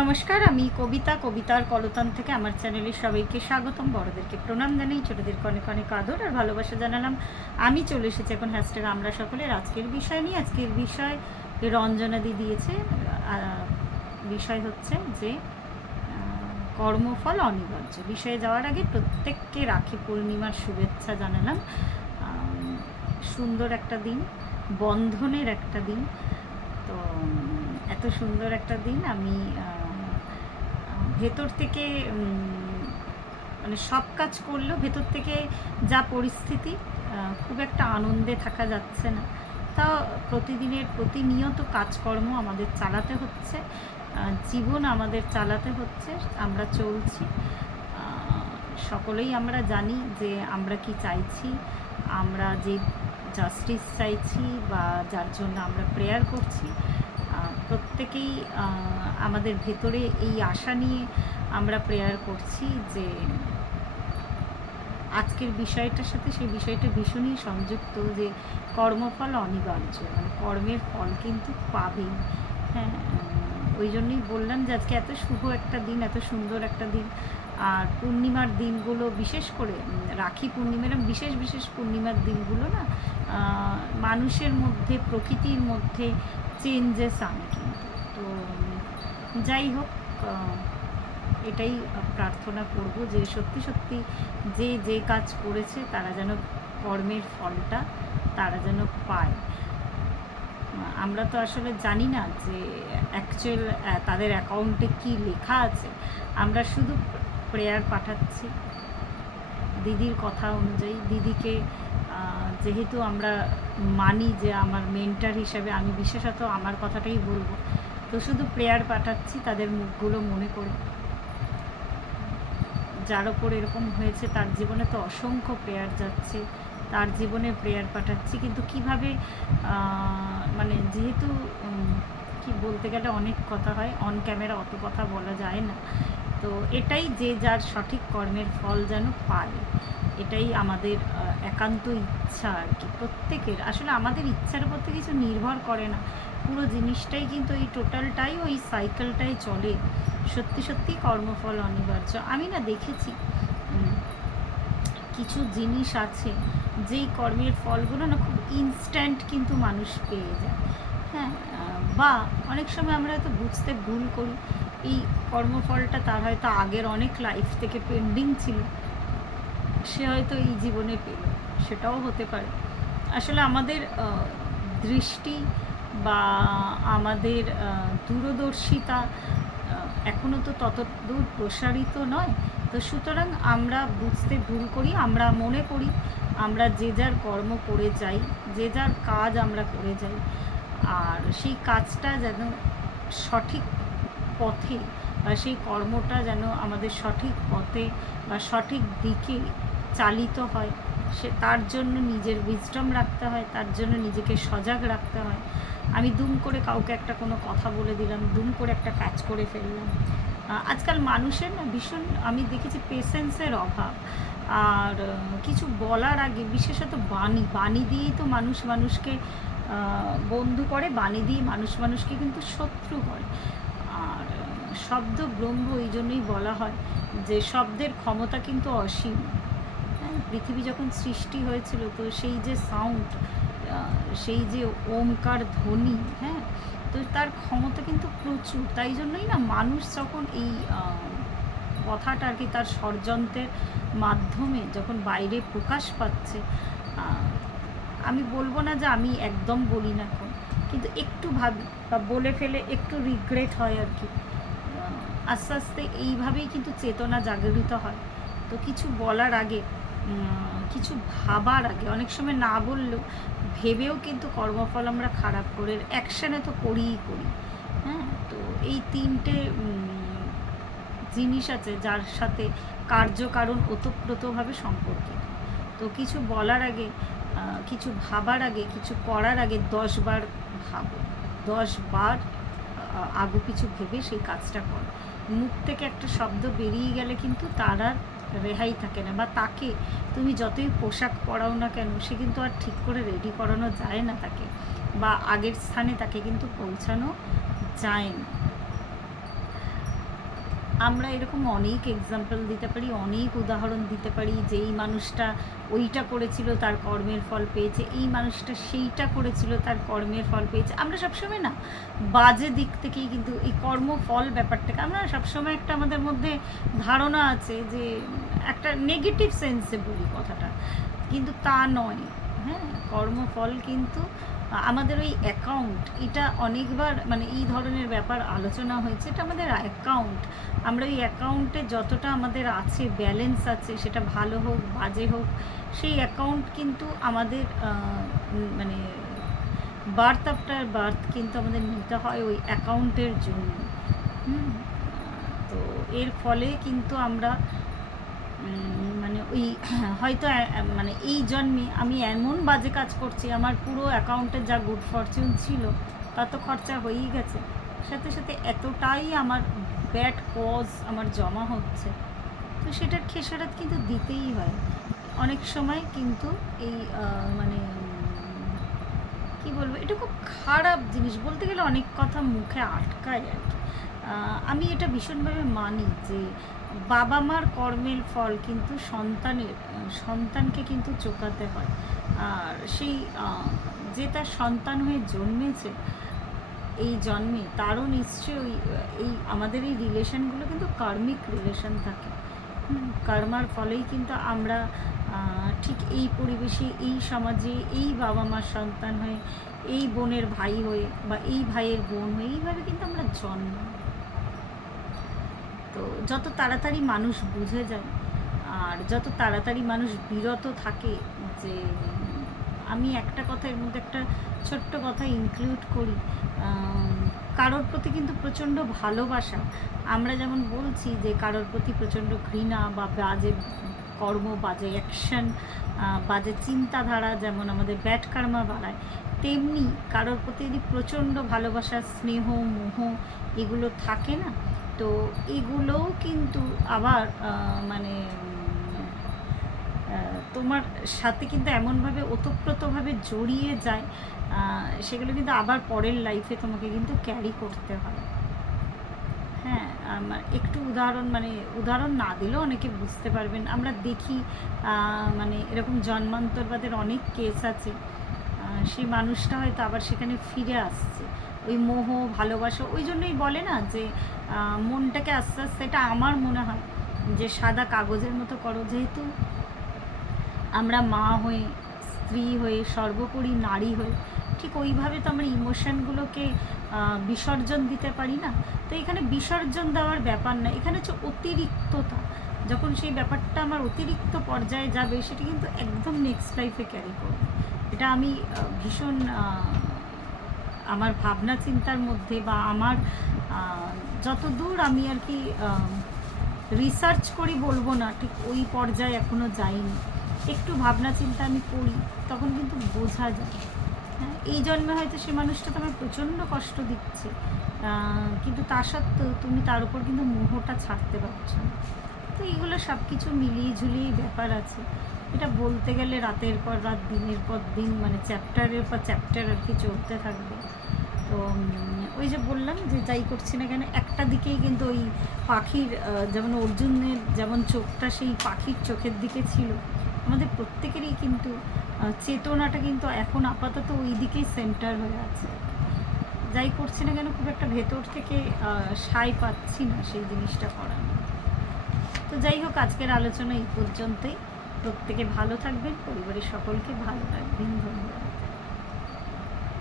নমস্কার, আমি কবিতার কলতান থেকে আমার চ্যানেলে সবাইকে স্বাগতম। বড়দেরকে প্রণাম জানাই, ছোটদেরকে অনেক অনেক আদর আর ভালোবাসা জানালাম। আমি চলে এসেছি এখন হ্যাশট্যাগ আমরা সকলের আজকের বিষয় নিয়ে। আজকের বিষয় রঞ্জনাদি দিয়েছে। বিষয় হচ্ছে যে কর্মফল অনিবার্য। বিষয়ে যাওয়ার আগে প্রত্যেককে রাখি পূর্ণিমার শুভেচ্ছা জানালাম। সুন্দর একটা দিন, বন্ধনের একটা দিন। তো এত সুন্দর একটা দিন আমি ভেতর থেকে মানে সব কাজ করলেও ভেতর থেকে যা পরিস্থিতি, খুব একটা আনন্দে থাকা যাচ্ছে না। তা প্রতিনিয়ত কাজকর্ম আমাদের চালাতে হচ্ছে, জীবন আমাদের চালাতে হচ্ছে, আমরা চলছি। সকলেই আমরা জানি যে আমরা কি চাইছি, আমরা যে জাস্টিস চাইছি বা যার জন্য আমরা প্রেয়ার করছি, প্রত্যেকেই আমাদের ভেতরে এই আশা নিয়ে আমরা প্রেয়ার করছি যে আজকের বিষয়টার সাথে সেই বিষয়টা ভীষণই সংযুক্ত যে কর্মফল অনিবার্য, মানে কর্মের ফল কিন্তু পাবেই। হ্যাঁ, ওই জন্যই বললাম যে আজকে এত শুভ একটা দিন, এত সুন্দর একটা দিন। আর পূর্ণিমার দিনগুলো, বিশেষ করে রাখি পূর্ণিমার বিশেষ পূর্ণিমার দিনগুলো না মানুষের মধ্যে, প্রকৃতির মধ্যে চেঞ্জেস আনে কিন্তু। তো যাই হোক, এটাই প্রার্থনা করব যে সত্যি সত্যি যে কাজ করেছে তারা যেন কর্মের ফলটা তারা যেন পায়। আমরা তো আসলে জানি না যে অ্যাকচুয়াল তাদের অ্যাকাউন্টে কি লেখা আছে। আমরা শুধু প্রেয়ার পাঠাচ্ছি দিদির কথা অনুযায়ী। দিদিকে যেহেতু আমরা মানি যে আমার মেন্টার হিসেবে, আমি বিশেষত আমার কথাটাই বলবো, তো শুধু প্রেয়ার পাঠাচ্ছি তাদের মুখগুলো মনে করে। যার ওপর এরকম হয়েছে তার জীবনে তো অসংখ্য প্রেয়ার যাচ্ছে, তার জীবনে প্রেয়ার পাঠাচ্ছি। কিন্তু কিভাবে, মানে যেহেতু কি বলতে গেলে অনেক কথা হয়, অন ক্যামেরা অত কথা বলা যায় না। তো এটাই যে যার সঠিক কর্মের ফল যেন পায়, এটাই আমাদের একান্ত ইচ্ছা আর কি। প্রত্যেকের আসলে আমাদের ইচ্ছার উপর থেকে কিছু নির্ভর করে না, পুরো জিনিসটাই কিন্তু এই টোটালটাই ওই সাইকেলটাই চলে। সত্যি সত্যি কর্মফল অনিবার্য। আমি না দেখেছি কিছু জিনিস আছে যেই কর্মের ফলগুলো না খুব ইনস্ট্যান্ট কিন্তু মানুষ পেয়ে যায়। হ্যাঁ, বা অনেক সময় আমরা হয়তো বুঝতে ভুল করি, এই কর্মফলটা তার হয়তো আগের অনেক লাইফ থেকে পেন্ডিং ছিল, সে হয়তো এই জীবনে পেল, সেটাও হতে পারে। আসলে আমাদের দৃষ্টি বা আমাদের দূরদর্শিতা এখনও তো তত দূর প্রসারিত নয়। তো সুতরাং আমরা বুঝতে ভুল করি, আমরা মনে করি আমরা যে যার কর্ম করে যাই, যে যার কাজ আমরা করে যাই, আর সেই কাজটা যেন সঠিক পথে বা সেই কর্মটা যেন আমাদের সঠিক পথে বা সঠিক দিকে চালিত হয়। সে তার জন্য নিজের উইজডম রাখতে হয়, তার জন্য নিজেকে সজাগ রাখতে হয়। আমি দুম করে কাউকে একটা কোনো কথা বলে দিলাম, দুম করে একটা কাজ করে ফেললাম। আজকাল মানুষের না ভীষণ আমি দেখেছি পেশেন্সের অভাব। আর কিছু বলার আগে বিশেষত বাণী দিয়েই তো মানুষ মানুষকে বন্ধু করে, বাণী দিয়ে মানুষ মানুষকে কিন্তু শত্রু করে। আর শব্দ ব্রহ্ম, এই জন্যই বলা হয় যে শব্দের ক্ষমতা কিন্তু অসীম। হ্যাঁ, পৃথিবী যখন সৃষ্টি হয়েছিল তো সেই যে সাউন্ড, সেই যে ওমকার ধ্বনি, হ্যাঁ, তো তার ক্ষমতা কিন্তু প্রচুর। তাই জন্যই না মানুষ যখন এই কথাটা আর কি তার ষড়যন্ত্রের মাধ্যমে যখন বাইরে প্রকাশ পাচ্ছে, আমি বলবো না যে আমি একদম বলি না এখন, কিন্তু একটু ভাবি বা বলে ফেলে একটু রিগ্রেট হয় আর কি। আস্তে আস্তে এইভাবেই কিন্তু চেতনা জাগরিত হয়। তো কিছু বলার আগে, কিছু ভাবার আগে, অনেক সময় না বললেও ভেবেও কিন্তু কর্মফল আমরা খারাপ করে অ্যাকশানে তো করিই করি। হ্যাঁ, তো এই তিনটে জিনিস আছে যার সাথে কার্যকারণ ওতপ্রোতভাবে সম্পর্কিত। তো কিছু বলার আগে, কিছু ভাবার আগে, কিছু করার আগে 10 বার ভাবো, 10 বার আগু পিছু ভেবে সেই কাজটা করো। মুখ থেকে একটা শব্দ বেরিয়ে গেলে কিন্তু তার আর রেহাই থাকে না। বা তাকে তুমি যতই পোশাক পরাও না কেন, সে কিন্তু আর ঠিক করে রেডি করানো যায় না তাকে, বা আগের স্থানে তাকে কিন্তু পৌঁছানো যায় না। আমরা এরকম অনেক এক্সাম্পল দিতে পারি, অনেক উদাহরণ দিতে পারি যে এই মানুষটা ওইটা করেছিল তার কর্মের ফল পেয়েছে, এই মানুষটা সেইটা করেছিল তার কর্মের ফল পেয়েছে। আমরা সবসময় না বাজে দিক থেকেই কিন্তু এই কর্মফল ব্যাপারটাকে আমরা সবসময় একটা আমাদের মধ্যে ধারণা আছে যে একটা নেগেটিভ সেন্সে বলি কথাটা, কিন্তু তা নয়। হ্যাঁ, কর্মফল কিন্তু আমাদের ওই অ্যাকাউন্ট, এটা অনেকবার মানে এই ধরনের ব্যাপার আলোচনা হয়েছে, এটা আমাদের অ্যাকাউন্ট। আমরা ওই অ্যাকাউন্টে যতটা আমাদের আছে, ব্যালেন্স আছে, সেটা ভালো হোক বাজে হোক, সেই অ্যাকাউন্ট কিন্তু আমাদের মানে বার্থ আফটার বার্থ কিন্তু আমাদের নিতে হয় ওই অ্যাকাউন্টের জন্য। তো এর ফলে কিন্তু আমরা মানে ওই হয়তো মানে এই জন্মে আমি এমন বাজে কাজ করছি, আমার পুরো অ্যাকাউন্টে যা গুড ফরচুন ছিল তা তো খরচা হয়েই গেছে, সাথে সাথে এতটাই আমার ব্যাড কজ আমার জমা হচ্ছে, তো সেটার খেসারত কিন্তু দিতেই হয়। অনেক সময় কিন্তু এই মানে কি বলবো, এটা খুব খারাপ জিনিস, বলতে গেলে অনেক কথা মুখে আটকায় আর কি। আমি এটা ভীষণভাবে মানি যে বাবা মার কর্মের ফল কিন্তু সন্তানকে কিন্তু চোকাতে হয়। আর সেই যে তার সন্তান হয়ে জন্মেছে এই জন্মে, তারও নিশ্চয়ই এই আমাদের এই রিলেশনগুলো কিন্তু কার্মিক রিলেশন থাকে। কর্মার ফলেই কিন্তু আমরা ঠিক এই পরিবেশে, এই সমাজে, এই বাবা মার সন্তান হয়ে, এই বোনের ভাই হয়ে বা এই ভাইয়ের বোন হয়ে, এইভাবে কিন্তু আমরা জন্ম। তো যত তাড়াতাড়ি মানুষ বুঝে যায় আর যত তাড়াতাড়ি মানুষ বিরত থাকে, যে আমি একটা কথা এর মধ্যে একটা ছোট্ট কথা ইনক্লুড করি, কারোর প্রতি কিন্তু প্রচণ্ড ভালোবাসা, আমরা যেমন বলছি যে কারোর প্রতি প্রচণ্ড ঘৃণা বা বাজে কর্ম, বাজে অ্যাকশন, বাজে চিন্তাধারা যেমন আমাদের ব্যাড কার্মা বাড়ায়, তেমনি কারোর প্রতি যদি প্রচণ্ড ভালোবাসা, স্নেহ, মোহ এগুলো থাকে না, তো এগুলোও কিন্তু আবার মানে তোমার সাথে কিন্তু এমনভাবে ওতপ্রোতভাবে জড়িয়ে যায়, সেগুলো কিন্তু আবার পরের লাইফে তোমাকে কিন্তু ক্যারি করতে হয়। হ্যাঁ, একটু উদাহরণ না দিলেও অনেকে বুঝতে পারবেন। আমরা দেখি মানে এরকম জন্মান্তরবাদের অনেক কেস আছে, সেই মানুষটা হয়তো আবার সেখানে ফিরে আসছে, ওই মোহ ভালোবাসা। ওই জন্যই বলে না যে মনটাকে আস্তে আস্তে, এটা আমার মনে হয় যে সাদা কাগজের মতো করো, যেহেতু আমরা মা হয়ে, স্ত্রী হয়ে, সর্বোপরি নারী হয়ে, ঠিক ওইভাবে তো আমরা ইমোশনগুলোকে বিসর্জন দিতে পারি না। তো এখানে বিসর্জন দেওয়ার ব্যাপার না, এখানে হচ্ছে অতিরিক্ততা। যখন সেই ব্যাপারটা আমার অতিরিক্ত পর্যায়ে যাবে, সেটা কিন্তু একদম নেক্সট লাইফে ক্যারি করবে। এটা আমি ভীষণ আমার ভাবনা চিন্তার মধ্যে বা আমার যত দূর আমি আর কি রিসার্চ করি বলবো না, ঠিক ওই পর্যায়ে এখনও যাইনি। একটু ভাবনা চিন্তা আমি করি, তখন কিন্তু বোঝা যায়। হ্যাঁ, এই জন্মে হয়তো সে মানুষটা তোমার প্রচণ্ড কষ্ট দিচ্ছে, কিন্তু তা সত্ত্বেও তুমি তার উপর কিন্তু মোহটা ছাড়তে পারছো না। তো এইগুলো সব কিছু মিলিয়ে ঝুলিয়ে ব্যাপার আছে। এটা বলতে গেলে রাতের পর রাত, দিনের পর দিন, মানে চ্যাপ্টারের পর চ্যাপ্টার আর কি চলতে থাকবে। তো ওই যে বললাম যে যাই করছি না কেন, একটা দিকেই কিন্তু ওই পাখির, যেমন অর্জুনের যেমন চোখটা সেই পাখির চোখের দিকে ছিল, আমাদের প্রত্যেকেরই কিন্তু চেতনাটা কিন্তু এখন আপাতত ওই দিকেই সেন্টার হয়ে আছে। যাই করছি না কেন, খুব একটা ভেতর থেকে সায় পাচ্ছি না সেই জিনিসটা করার। তো যাই হোক, আজকের আলোচনা এই পর্যন্তই। প্রত্যেকে ভালো থাকবেন, পরিবারের সকলকে ভালো রাখবেন। ধন্যবাদ।